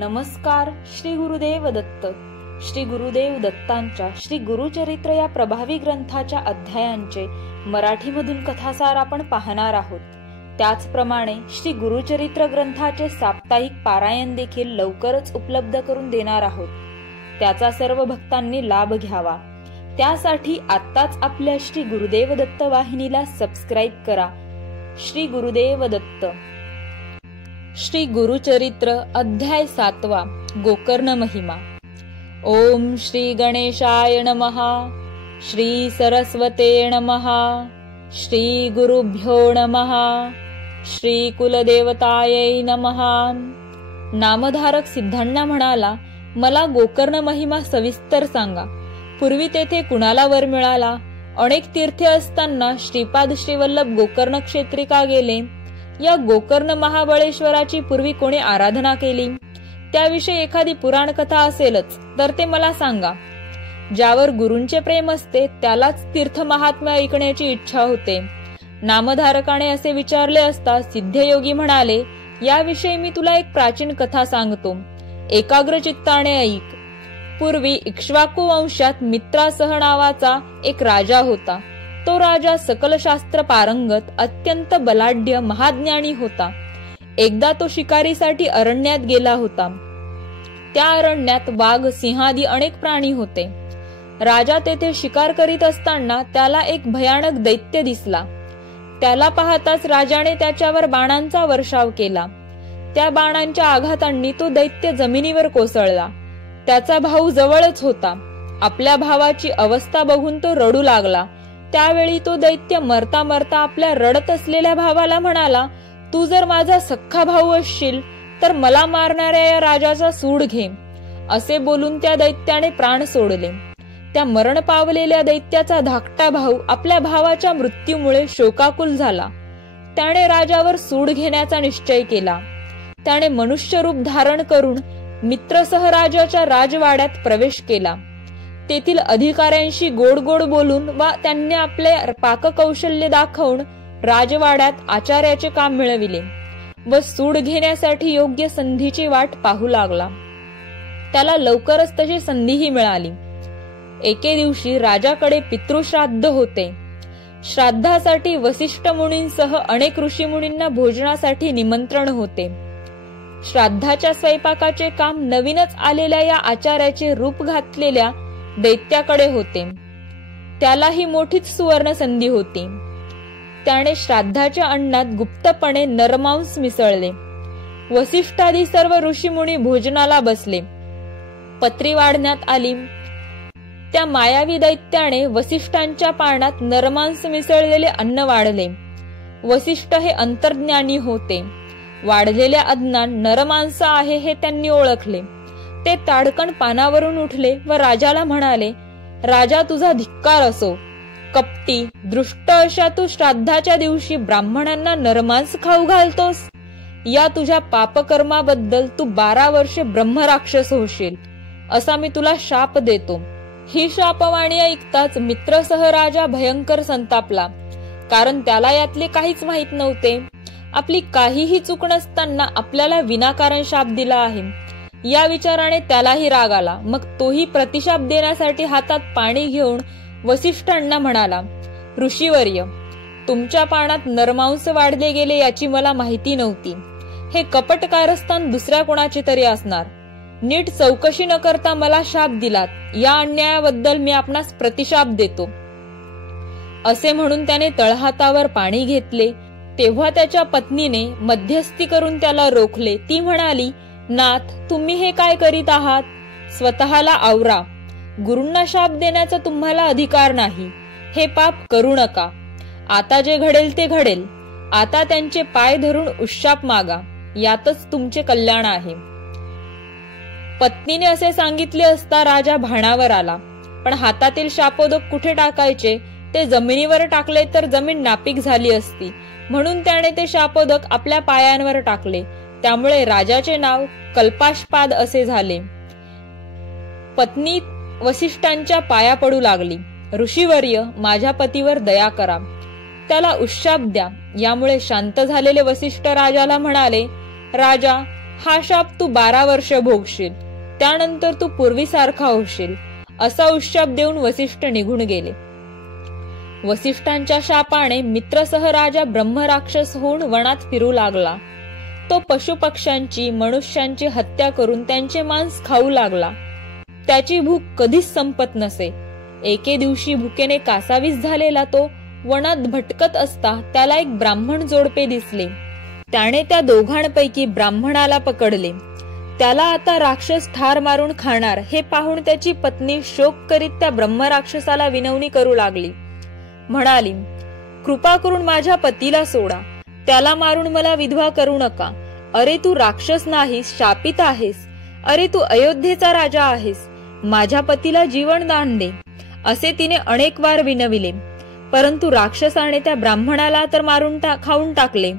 नमस्कार. श्री गुरुदेव दत्त. श्री गुरुदेव दत्तांच्या श्री गुरुचरित्र या प्रभावी ग्रंथाच्या अध्यायांचे मराठीमधून कथासार आपण पाहणार आहोत. त्याचप्रमाणे श्री गुरुचरित्र ग्रंथाचे साप्ताहिक पारायण देखील लवकरच उपलब्ध करून देणार आहोत. त्याचा सर्व भक्तांनी लाभ घ्यावा. त्यासाठी आत्ताच आपल्या श्री गुरुदेव दत्त वाहिनीला सबस्क्राईब करा. श्री गुरुदेव दत्त. श्री गुरुचरित्र अध्याय 7. गोकर्ण महिमा. ओम श्री गणेशाय नमः. श्री सरस्वते नमः. श्री गुरुभ्यो नमः. श्री कुलदेवतायै नमः. नामधारक सिद्धांना म्हणाला, मला गोकर्ण महिमा सविस्तर सांगा. पूर्वी तेथे कुणाला वर मिळाला? अनेक तीर्थे असताना श्रीपाद श्रीवल्लभ गोकर्ण क्षेत्री का गेले? या गोकर्ण महाबळेश्वराची पूर्वी कोणी आराधना केली? त्याविषयी एखादी पुराण कथा असेलच तर ते मला सांगा. ज्यावर गुरूंचे प्रेम असते त्यालाच तीर्थ महात्म्य ऐकण्याची इच्छा होते. नामधारकाने असे विचारले असता सिद्धयोगी म्हणाले, याविषयी मी तुला एक प्राचीन कथा सांगतो. एकाग्र चित्ताने ऐक. पूर्वी इक्ष्वाकू वंशात मित्रासह नावाचा एक राजा होता. तो राजा सकल शास्त्र पारंगत, अत्यंत बलाढ्य, महाज्ञानी होता. एकदा तो शिकारीसाठी अरण्यात गेला होता. त्या अरण्यात वाघ, सिंहादी अनेक प्राणी होते. राजा तेथे शिकार करीत असताना त्याला एक भयानक दैत्य दिसला. त्याला पाहताच राजाने त्याच्यावर बाणांचा वर्षाव केला. त्या बाणांच्या आघातांनी तो दैत्य जमिनीवर कोसळला. त्याचा भाऊ जवळच होता. आपल्या भावाची अवस्था बघून तो रडू लागला. त्यावेळी तो दैत्य मरता मरता आपल्या रडत असलेल्या भावाला म्हणाला, तू जर माझा सख्खा भाऊ असशील तर मला मारणाऱ्या या राजाचा सूड घे. असे बोलून त्या दैत्याने प्राण सोडले. त्या मरण पावलेल्या दैत्याचा धाकटा भाऊ आपल्या भावाच्या मृत्यूमुळे शोकाकुल झाला. त्याने राजावर सूड घेण्याचा निश्चय केला. त्याने मनुष्य रूप धारण करून मित्रसह राजाच्या राजवाड्यात प्रवेश केला. तेथील अधिकाऱ्यांशी गोड गोड बोलून वा त्यांनी आपले पाककौशल्य दाखवून राजवाड्यात आचार्याचे काम मिळविले व सूड घेण्यासाठी योग्य संधीची वाट पाहू लागला. त्याला लवकरच तशी संधीही मिळाली. एके दिवशी राजाकडे पितृश्राद्ध होते. श्राद्धासाठी वसिष्ठ मुनींसह अनेक ऋषीमुनींना भोजनासाठी निमंत्रण होते. श्राद्धाच्या स्वयंपाकाचे काम नवीनच आलेल्या या आचार्याचे रूप घातलेल्या दैत्याकडे होते. त्यालाही मोठीच सुवर्ण संधी होती. त्याने श्राद्धाच्या अन्नात गुप्तपणे नरमांस मिसळले. वसिष्ठादी सर्व ऋषीमुनी भोजनाला बसले. पत्री वाढण्यात आली. त्या मायावी दैत्याने वसिष्ठांच्या पानात नरमांस मिसळलेले अन्न वाढले. वसिष्ठ हे अंतर्ज्ञानी होते. वाढलेल्या अन्नात नरमांस आहे हे त्यांनी ओळखले. ते ताडकन पानावरून उठले व राजाला म्हणाले, राजा तुझा धिक्कार असो. कपटी, दृष्ट अशा तू श्राद्धाच्या दिवशी ब्राह्मणांना नरमांस खाऊ घालतोस. या तुझ्या पापकर्माबद्दल तू 12 वर्षे ब्रह्मराक्षस होशील, असा मी तुला शाप देतो. ही शापवाणी ऐकताच मित्रसह राजा भयंकर संतापला. कारण त्याला यातले काहीच माहित नव्हते. आपली काहीही चूक नसताना आपल्याला विनाकारण शाप दिला आहे या विचाराने त्यालाही राग आला. मग तोही प्रतिशाप देण्यासाठी हातात पाणी घेऊन वसिष्ठांना म्हणाला, ऋषीवर्य, तुमच्या पानात नरमांस वाढले गेले याची मला माहिती नव्हती. हे कपट कारस्थान दुसऱ्या कोणाचे तरी असणार. नीट चौकशी न करता मला शाप दिलात. या अन्यायाबद्दल मी आपणास प्रतिशाप देतो. असे म्हणून त्याने तळहातावर पाणी घेतले. तेव्हा त्याच्या पत्नीने मध्यस्थी करून त्याला रोखले. ती म्हणाली, नाथ, तुम्ही हे काय करीत आहात? स्वतःला आवरा. गुरूंना शाप देण्याचा तुम्हाला अधिकार नाही. हे पाप करू नका. आता जे घडेल ते घडेल. आता त्यांचे पाय धरून उशाप मागा. यातच तुमचे कल्याण आहे. पत्नीने असे सांगितले असता राजा भानावर आला. पण हातातील शापोदक कुठे टाकायचे ते जमिनीवर टाकले तर जमीन नापीक झाली असती. म्हणून त्याने ते शापोदक आपल्या पायांवर टाकले. त्यामुळे राजाचे नाव कल्पाशपाद असे झाले. पत्नी वसिष्ठांच्या पाया पडू लागली. ऋषीवर्य, माझ्या पतीवर दया करा. त्याला उशाप द्या. यामुळे शांत झालेले वसिष्ठ राजाला म्हणाले, राजा, हा शाप तू 12 वर्ष भोगशील, त्यानंतर तू पूर्वीसारखा होशील, असा उशाप देऊन वसिष्ठ निघून गेले. वसिष्ठांच्या शापाने मित्रसह राजा ब्रह्मराक्षस होऊन वनात फिरू लागला. तो पशुपक्ष्यांची, मनुष्यांची हत्या करून त्यांचे मांस खाऊ लागला. त्याची भूक कधीच संपत नसे. एके दिवशी भुकेने कासावीस झालेला तो वनात भटकत असता त्याला एक ब्राह्मण जोडपे दिसले. त्याने त्या दोघांपैकी ब्राह्मणाला पकडले. त्याला आता राक्षस ठार मारून खाणार हे पाहून त्याची पत्नी शोक करीत त्या ब्रह्मराक्षसाला विनवणी करू लागली. म्हणाली, कृपा करून माझ्या पतीला सोडा, त्याला मारून मला विधवा करू नका. अरे तू राक्षस नाहीस, शापित आहेस. अरे तू अयोध्येचा राजा आहेस, माझ्या पतीला जीवनदान दे, असे तिने अनेक वार विनविले. परंतु राक्षसाने त्या ब्राह्मणाला तर मारून खाऊन टाकले.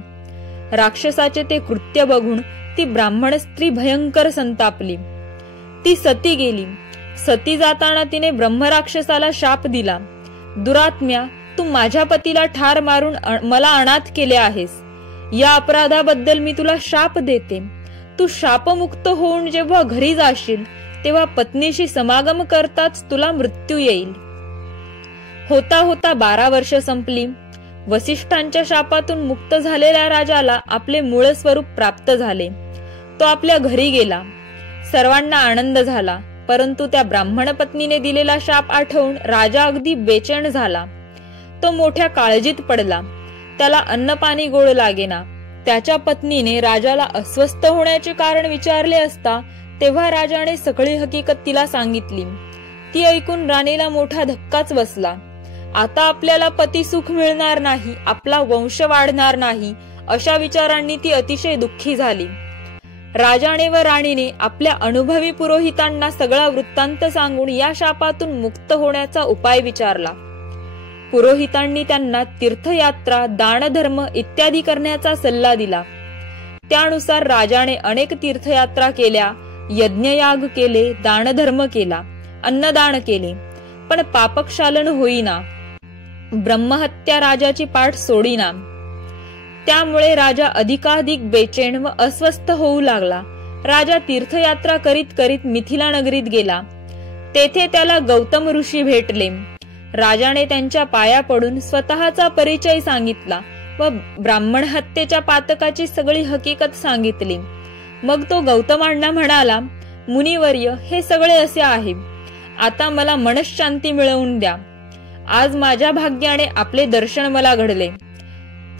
राक्षसाचे ते कृत्य बघून ती ब्राह्मण स्त्री भयंकर संतापली. ती सती गेली. सती जाताना तिने ब्रह्मराक्षसाला शाप दिला, दुरात्म्या, तू माझ्या पतीला ठार मारून मला अनाथ केले आहेस. या अपराधाबद्दल मी तुला शाप देते. तू शापमुक्त होऊन जेव्हा घरी जाशील तेव्हा पत्नीशी समागम करताच तुला मृत्यू येईल. होता होता 12 वर्ष संपली. वसिष्ठांच्या शापातून मुक्त झालेल्या राजाला आपले मूळ स्वरूप प्राप्त झाले. तो आपल्या घरी गेला. सर्वांना आनंद झाला. परंतु त्या ब्राह्मण पत्नीने दिलेला शाप आठवून राजा अगदी बेचैन झाला. तो मोठ्या काळजीत पडला. त्याला अन्नपाणी गोड लागेना. त्याच्या पत्नीने राजाला अस्वस्थ होण्याचे कारण विचारले असता तेव्हा राजाने सगळी हकीकत तिला सांगितली. ती ऐकून राणीला मोठा धक्काच बसला. आता आपल्याला पती सुख मिळणार नाही, आपला वंश वाढणार नाही, अशा विचारांनी ती अतिशय दुःखी झाली. राजाने व राणीने आपल्या अनुभवी पुरोहितांना सगळा वृत्तांत सांगून या शापातून मुक्त होण्याचा उपाय विचारला. पुरोहितांनी त्यांना तीर्थयात्रा, दानधर्म इत्यादी करण्याचा सल्ला दिला. त्यानुसार राजाने अनेक तीर्थयात्रा केल्या, यज्ञयाग केले, दानधर्म केला, अन्नदान केले, पण पापक्षालन होईना. ब्रह्महत्या राजाची पाठ सोडीना. त्यामुळे राजा अधिकाधिक बेचैन व अस्वस्थ होऊ लागला. राजा तीर्थयात्रा करीत करीत मिथिला नगरीत गेला. तेथे त्याला गौतम ऋषी भेटले. राजाने त्यांच्या पाया पडून स्वतःचा परिचय सांगितला व ब्राह्मण हत्येच्या पातकाची सगळी हकीकत सांगितली. मग तो गौतमांना म्हणाला, मुनिवर्य, हे सगळे असे आहे. आता मला मनःशांती मिळवून द्या. आज माझ्या भाग्याने आपले दर्शन मला घडले.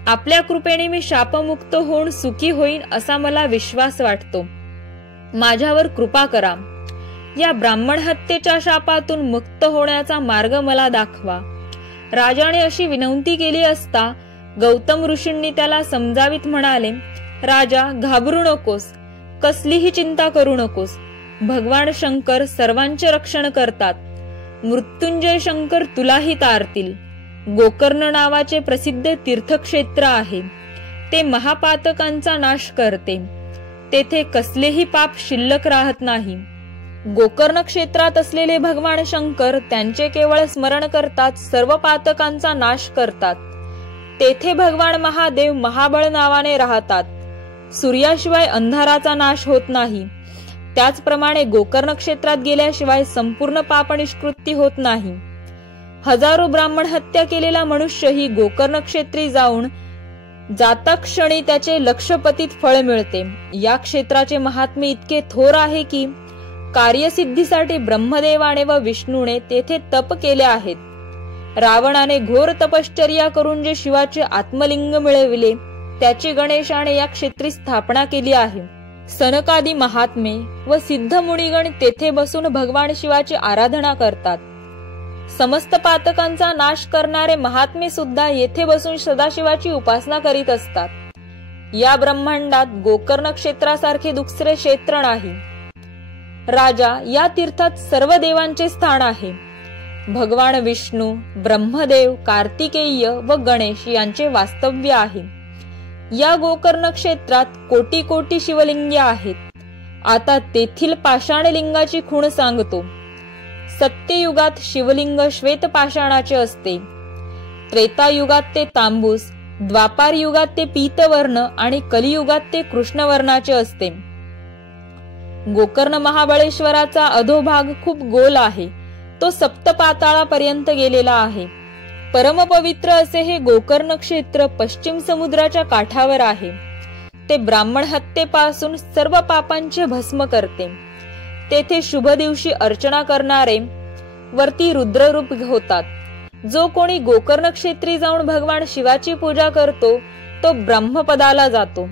आपल्या कृपेने मी शापमुक्त होऊन सुखी होईन असा मला विश्वास वाटतो. माझ्यावर कृपा करा. या ब्राह्मण हत्येच्या शापातून मुक्त होण्याचा मार्ग मला दाखवा. राजाने अशी विनंती केली असता गौतम ऋषींनी त्याला समजावीत म्हणाले, राजा, घाबरू नकोस, कसलीही चिंता करू नकोस. भगवान शंकर सर्वांचे रक्षण करतात. मृत्युंजय शंकर तुलाही तारतील. गोकर्ण नावाचे प्रसिद्ध तीर्थक्षेत्र आहे. ते महापातकांचा नाश करते. तेथे कसलेही पाप शिल्लक राहत नाही. गोकर्ण क्षेत्रात असलेले भगवान शंकर त्यांचे केवळ स्मरण करतात सर्व पातकांचा नाश करतात. तेथे भगवान महादेव महाबळ नावाने राहतात. सूर्याशिवाय अंधाराचा नाश होत नाही. त्याचप्रमाणे गोकर्ण क्षेत्रात गेल्याशिवाय संपूर्ण पाप निष्कृती होत नाही. हजारो ब्राह्मण हत्या केलेला मनुष्यही गोकर्ण क्षेत्री जाऊन जाता क्षणी त्याचे लक्षपतीत फळ मिळते. या क्षेत्राचे महात्म्य इतके थोर आहे की कार्यसिद्धीसाठी ब्रह्मदेवाने व विष्णूने तेथे तप केले आहेत. रावणाने घोर तपश्चर्या करून जे शिवाचे आत्मलिंग मिळविले त्याची गणेशाने या क्षेत्री स्थापना केली आहे. सनकादी महात्मे व सिद्ध मुनिगण तेथे बसून भगवान शिवाची आराधना करतात. समस्त पातकांचा नाश करणारे महात्मे सुद्धा येथे बसून सदाशिवाची उपासना करीत असतात. या ब्रह्मांडात गोकर्ण क्षेत्रासारखे दुसरे क्षेत्र नाही. राजा, या तीर्थात सर्व देवांचे स्थान आहे. भगवान विष्णू, ब्रह्मदेव, कार्तिकेय व गणेश यांचे वास्तव्य आहे. या गोकर्ण क्षेत्रात कोटी कोटी शिवलिंगे आहेत. आता तेथील पाषाणलिंगाची खूण सांगतो. सत्ययुगात शिवलिंग श्वेत पाषाणाचे असते. त्रेतायुगात ते तांबूस, द्वापार युगात ते पीतवर्ण आणि कलियुगात ते कृष्णवर्णाचे असते. गोकर्ण महाबळेश्वराचा अधोभाग खूप गोल आहे. तो सप्तपाताळापर्यंत गेलेला आहे. परमपवित्र असे हे गोकर्ण क्षेत्र पश्चिम समुद्राच्या काठावर आहे. ते ब्राह्मण हत्येपासून सर्व पापांचे भस्म करते. तेथे शुभ दिवशी अर्चना करणारे वरती रुद्ररूप होतात. जो कोणी गोकर्ण क्षेत्री जाऊन भगवान शिवाची पूजा करतो तो ब्रह्मपदाला जातो.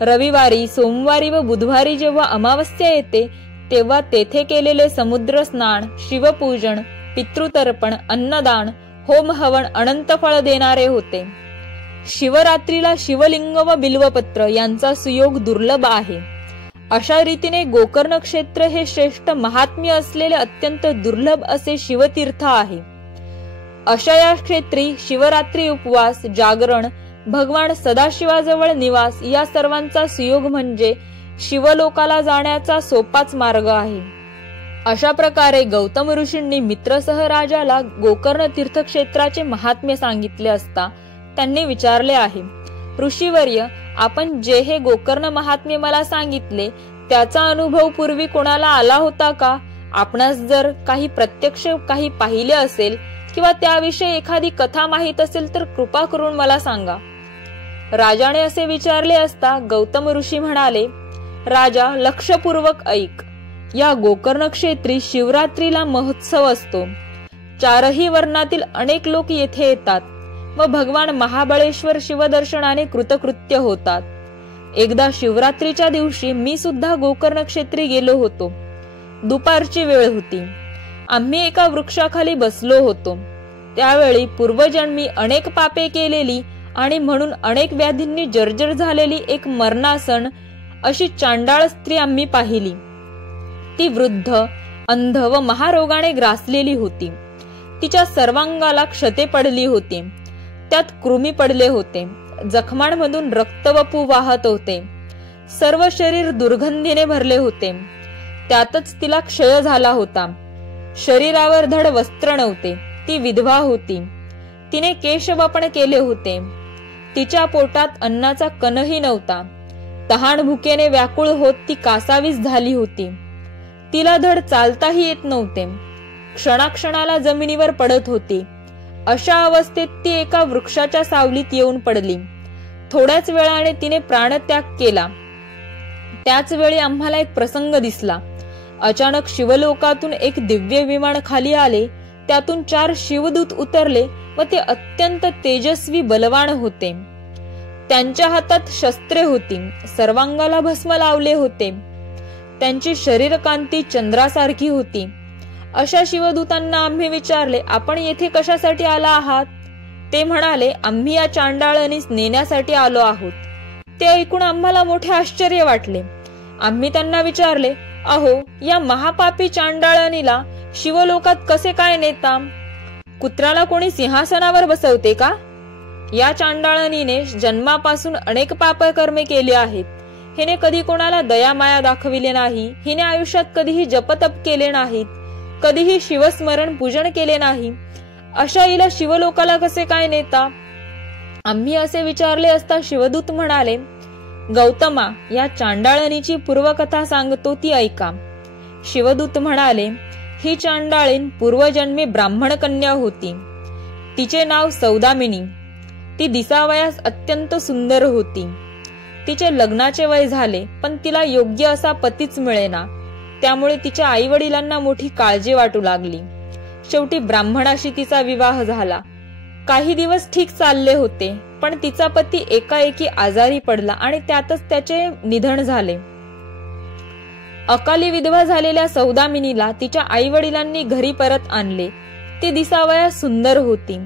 रविवारी, सोमवारी व बुधवारी जेव्हा अमावस्या येते तेव्हा तेथे केलेले समुद्र स्नान, शिवपूजन, पितृतर्पण, अन्नदान, होम हवन अनंत फळ देणारे होते. शिवरात्रीला शिवलिंग व बिल्वपत्र यांचा सुयोग दुर्लभ आहे. अशा रीतीने गोकर्ण क्षेत्र हे श्रेष्ठ महात्म्य असलेले अत्यंत दुर्लभ असे शिवतीर्थ आहे. अशा या क्षेत्री शिवरात्री उपवास, जागरण, भगवान सदाशिवाजवळ निवास या सर्वांचा सुयोग म्हणजे शिवलोकाला जाण्याचा सोपाच मार्ग आहे. अशा प्रकारे गौतम ऋषींनी मित्रसह राजाला गोकर्ण तीर्थक्षेत्राचे महात्म्य सांगितले असता त्यांनी विचारले आहे, ऋषीवर्य, आपण जे हे गोकर्ण महात्म्य मला सांगितले त्याचा अनुभव पूर्वी कोणाला आला होता का? आपणास जर काही प्रत्यक्ष काही पाहिले असेल किंवा त्याविषयी एखादी कथा माहीत असेल तर कृपा करून मला सांगा. राजाने असे विचारले असता गौतम ऋषी म्हणाले, राजा, लक्षपूर्वक ऐक. या गोकर्ण क्षेत्री शिवरात्रीला महोत्सव असतो. चारही वर्णातील अनेक लोक येथे येतात व भगवान महाबळेश्वर शिवदर्शनाने कृतकृत्य होतात. एकदा शिवरात्रीच्या दिवशी मी सुद्धा गोकर्ण क्षेत्री गेलो होतो. दुपारची वेळ होती. आम्ही एका वृक्षाखाली बसलो होतो. त्यावेळी पूर्वजन्मी अनेक पापे केलेली आणि म्हणून अनेक व्याधींनी जर्जर झालेली एक मरणासन अशी चांडाळ स्त्री आम्ही पाहिली. ती वृद्ध, अंध व महारोगाने ग्रासलेली होती. तिच्या सर्वांगाला क्षते पडली होती. त्यात कृमी पडले होते. जखमांमधून रक्त व पू वाहत होते. सर्व शरीर दुर्गंधीने भरले होते. त्यातच तिला क्षय झाला होता. शरीरावर धड वस्त्र नव्हते. ती विधवा होती. तिने केशवपण केले होते. तिच्या पोटात अन्नाचा कणही नव्हता. तहान भुकेने व्याकुळ होत ती कासावीस झाली होती. तिला धड चालताही येत नव्हते. क्षणाक्षणाला जमिनीवर पडत होती. अशा अवस्थेत ती एका वृक्षाच्या सावलीत येऊन पडली. थोड्याच वेळाने तिने प्राणत्याग केला. त्याच वेळी आम्हाला एक प्रसंग दिसला. अचानक शिवलोकातून एक दिव्य विमान खाली आले. त्यातून 4 शिवदूत उतरले व ते अत्यंत तेजस्वी बलवान होते. त्यांच्या हातात शस्त्रे होती. सर्वांगाला भस्म लावले होते. त्यांची शरीरकांती चंद्रासारखी होती. अशा शिवदूतांना आम्ही विचारले, आपण येथे कशासाठी आला आहात? ते म्हणाले, आम्ही या चांडाळणीस नेण्यासाठी आलो आहोत. ते ऐकून आम्हाला मोठे आश्चर्य वाटले. आम्ही त्यांना विचारले, अहो, या महापापी चांडाळणीला शिवलोकात कसे काय नेता? कुत्र्याला कोणी सिंहासनावर बसवते का? या चांडाळणीने जन्मापासून अनेक पापकर्मे केली आहेत. हिने कधी कोणाला दयामाया दाखविले नाही. हिने आयुष्यात कधीही जपतप केले नाहीत. कधीही शिवस्मरण पूजन केले नाही. अशा हिला शिवलोकाला कसे काय नेता? आम्ही असे विचारले असता शिवदूत म्हणाले, गौतमा, या चांडाळणीची पूर्वकथा सांगतो ती ऐका. शिवदूत म्हणाले, ही चांडाळीन पूर्वजन्मी ब्राह्मण कन्या होती. तिचे नाव सौदामिनी. ती दिसावयास अत्यंत सुंदर होती. तिचे लग्नाचे वय झाले पण तिला योग्य असा पतीच मिळेना. त्यामुळे तिच्या आई वडिलांना मोठी काळजी वाटू लागली. शेवटी ब्राह्मणाशी तिचा विवाह झाला. काही दिवस ठीक चालले होते पण तिचा पती एकाएकी आजारी पडला आणि त्यातच त्याचे निधन झाले. अकाली विधवा झालेल्या सौदामिनीला तिच्या आई वडिलांनी घरी परत आणले. ती दिसावयास सुंदर होती.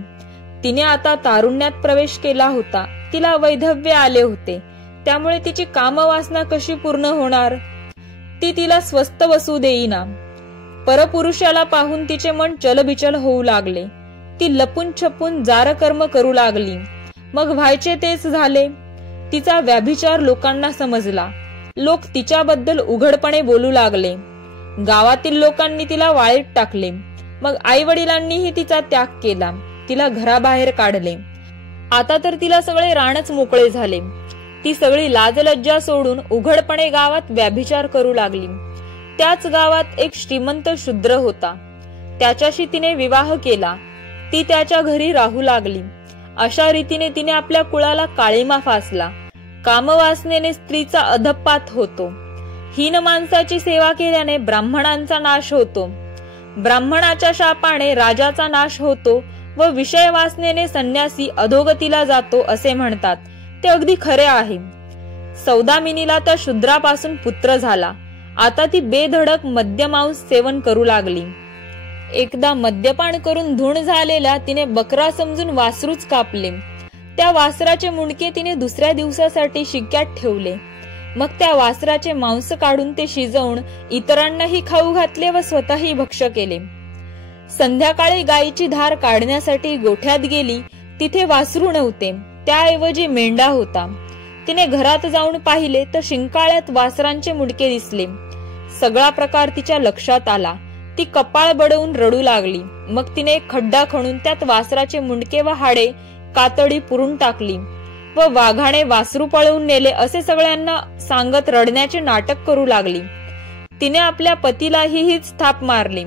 तिने आता तारुण्यात प्रवेश केला होता. तिला वैधव्य आले होते. त्यामुळे तिची कामवासना कशी पूर्ण होणार? ती तिला स्वस्थ बसू देईना. परपुरुषाला पाहून तिचे मन चलबिचल होऊ लागले. ती लपून छपून जारकर्म करू लागली. मग व्हायचे तेच झाले. तिचा व्याभिचार लोकांना समजला. लोक तिच्याबद्दल उघडपणे बोलू लागले. गावातील लोकांनी तिला वाळीत टाकले. मग आई वडिलांनीही तिचा त्याग केला. तिला घराबाहेर काढले. आता तर तिला सगळे रानच मोकळे झाले. ती सगळी लाजलज्जा सोडून उघडपणे गावात व्याभिचार करू लागली. त्याच गावात एक श्रीमंत शूद्र होता. त्याच्याशी तिने विवाह केला. ती त्याच्या घरी राहू लागली. अशा रीतीने तिने आपल्या कुळाला काळीमा फासला. कामवासनेने स्त्रीचा अधपात होतो. हीन माणसाची सेवा केल्याने ब्राह्मणांचा नाश होतो. ब्राह्मणाच्या शापाने राजाचा नाश होतो व विषय वासनेने संन्यासी अधोगतीला जातो असे म्हणतात. ते अगदी खरे आहे. सौदामिनीला त्या शूद्रापासून पुत्र झाला. आता ती बेधडक मद्यमांस सेवन करू लागली. एकदा मद्यपान करून धूण झालेला तिने बकरा समजून वासरूच कापले. त्या वासराचे मुंडके तिने दुसऱ्या दिवसासाठी शिक्क्यात ठेवले. मग त्या वासराचे मांस काढून ते शिजवून इतरांनाही खाऊ घातले व स्वतःही भक्ष्य केले. संध्याकाळी गायीची धार काढण्यासाठी गोठ्यात गेली. तिथे वासरू नव्हते, त्याऐवजी मेंढा होता. तिने घरात जाऊन पाहिले तर शिंकाळ्यात वासरांचे मुंडके दिसले. सगळा प्रकार तिच्या लक्षात आला. ती कपाळ बडवून रडू लागली. मग तिने एक खड्डा खणून त्यात वासराचे मुंडके व हाडे कातडी पुरून टाकली व वाघाने वासरू पळवून नेले असे सगळ्यांना सांगत रडण्याचे नाटक करू लागली. तिने आपल्या पतीलाही हीच थाप मारली.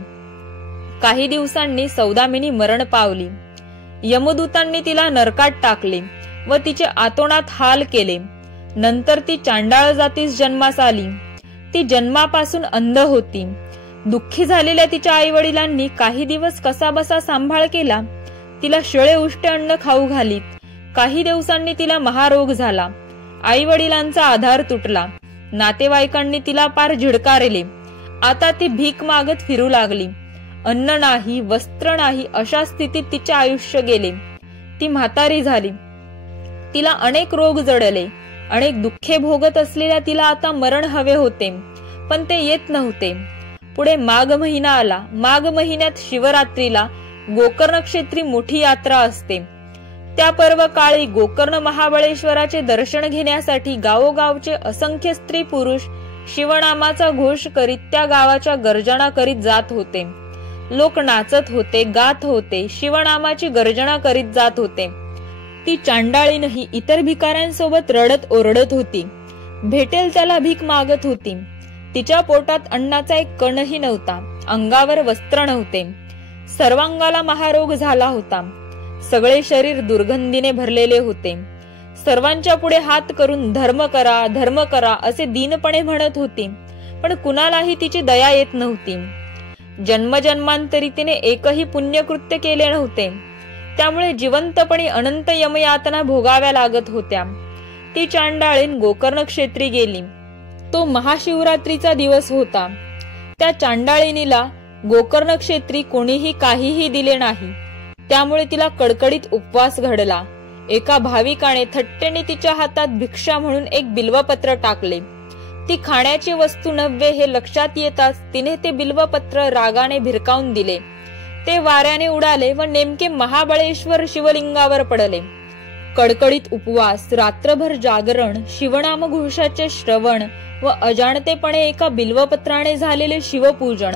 काही दिवसांनी सौदामिनी मरण पावली. यमदूतांनी तिला नरकात टाकले व तिचे आतोनात हाल केले. नंतर ती चांडाळ जातीस जन्मास आली. ती जन्मापासून अंध होती. दुःखी झालेल्या तिच्या आई वडिलांनी काही दिवस कसाबसा सांभाळ केला. तिला शिळे उष्टे अन्न खाऊ घालीत. काही दिवसांनी तिला महारोग झाला. आई वडिलांचा आधार तुटला. नातेवाईकांनी तिला पार झिडकारले. आता ती भीक मागत फिरू लागली. अन्न नाही, वस्त्र नाही, अशा स्थितीत तिचे आयुष्य गेले. ती म्हातारी झाली. तिला अनेक रोग जडले. अनेक दुःखे भोगत असलेल्या तिला आता मरण हवे होते, पण ते येत नव्हते. पुढे माघ महिना आला. माघ महिन्यात शिवरात्रीला गोकर्ण क्षेत्री मोठी यात्रा असते. त्या पर्व काळी गोकर्ण महाबळेश्वराचे दर्शन घेण्यासाठी गावोगावचे असंख्य स्त्री पुरुष शिवनामाचा घोष करीत त्या गावाच्या गर्जना करीत जात होते. लोक नाचत होते, गात होते, शिवनामाची गर्जना करीत जात होते. ती चांडाळीनही इतर भिकाऱ्यांसोबत रडत ओरडत होती. भेटेल त्याला भीक मागत होती. तिच्या पोटात अन्नाचा एक कणही नव्हता. अंगावर वस्त्र नव्हते. सर्वांगाला महारोग झाला होता. सगळे शरीर दुर्गंधीने भरलेले होते. सर्वांच्या पुढे हात करून धर्म करा, धर्म करा असे दीनपणे म्हणत होती, पण कुणालाही तिची दया येत नव्हती. जन्मजन्मांतरी तिने एकही पुण्यकृत्य केले नव्हते. त्यामुळे जिवंतपणी अनंत यमयातना भोगाव्या लागत होत्या. ती चांडाळीन गोकर्ण क्षेत्री गेली. तो महाशिवरात्रीचा दिवस होता. त्या चांडाळिनीला गोकर्ण क्षेत्री कोणीही काहीही दिले नाही. त्यामुळे तिला कडकडीत उपवास घडला. एका भाविकाने थट्टेने तिच्या हातात भिक्षा म्हणून एक बिल्वपत्र टाकले. ती खाण्याची वस्तू नव्हे हे लक्षात येताच तिने ते बिल्वपत्र रागाने भिरकावून दिले. ते वाऱ्याने उडाले व नेमके महाबळेश्वर शिवलिंगावर पडले. कडकडीत उपवास, रात्रभर जागरण, शिवनामघोषाचे श्रवण व अजाणतेपणे एका बिल्वपत्राने झालेले शिवपूजन,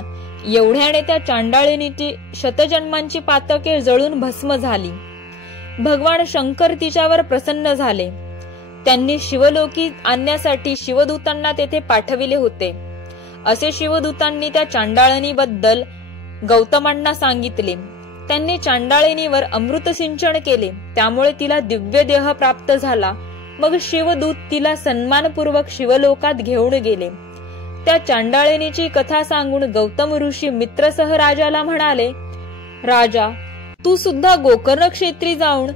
एवढ्याने त्या चांडाळिनीची शतजन्मांची पातके जळून भस्म झाली. भगवान शंकर तिच्यावर प्रसन्न झाले. त्यांनी शिवलोकी आणण्यासाठी शिवदूतांना तेथे पाठविले होते. असे शिवदूतांनी त्या चांडाळिनीबद्दल गौतमांना सांगितले. त्यांनी चांडाळिनीवर अमृत सिंचन केले. त्यामुळे तिला दिव्य देह प्राप्त झाला. मग शिवदूत तिला सन्मानपूर्वक शिवलोकात घेऊन गेले. त्या चांडाळिनीची कथा सांगून गौतम ऋषी मित्रसह राजाला म्हणाले, राजा, तू सुद्धा गोकर्ण क्षेत्री जाऊन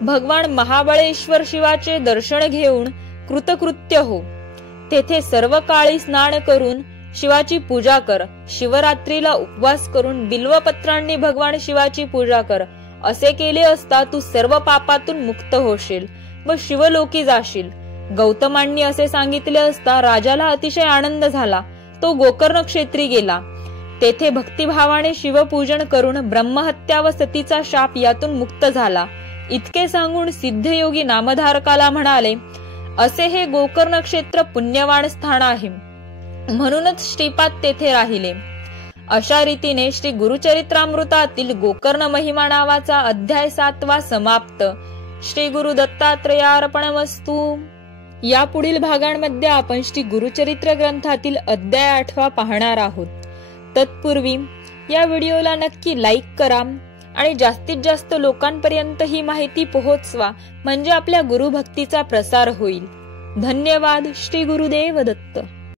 भगवान महाबळेश्वर शिवाचे दर्शन घेऊन कृतकृत्य हो. तेथे सर्व काळी स्नान करून शिवाची पूजा कर. शिवरात्रीला उपवास करून बिल्वपत्रांनी भगवान शिवाची पूजा कर. असे केले असता तू सर्व पापातून मुक्त होशील व शिवलोकी जाशील. गौतमांनी असे सांगितले असता राजाला अतिशय आनंद झाला. तो गोकर्ण क्षेत्री गेला. तेथे भक्तिभावाने शिवपूजन करून ब्रह्महत्या व सतीचा शाप यातून मुक्त झाला. इतके सांगून सिद्धयोगी नामधारकाला म्हणाले, असे हे गोकर्ण क्षेत्र पुण्यवान स्थान आहे. म्हणूनच श्रीपाद तेथे राहिले. अशा रीतीने श्री गुरुचरित्रामृतातील गोकर्ण महिमा नावाचा अध्याय 7वा समाप्त. श्री गुरु दत्तात्रेयार्पणमस्तु. या पुढील भागांमध्ये आपण श्री गुरुचरित्र ग्रंथातील अध्याय 8 पाहणार आहोत. तत्पूर्वी या व्हिडिओला नक्की लाईक करा आणि जास्तीत जास्त लोकांपर्यंत ही माहिती पोहोचवा, म्हणजे आपल्या गुरुभक्तीचा प्रसार होईल. धन्यवाद. श्री गुरुदेव दत्त.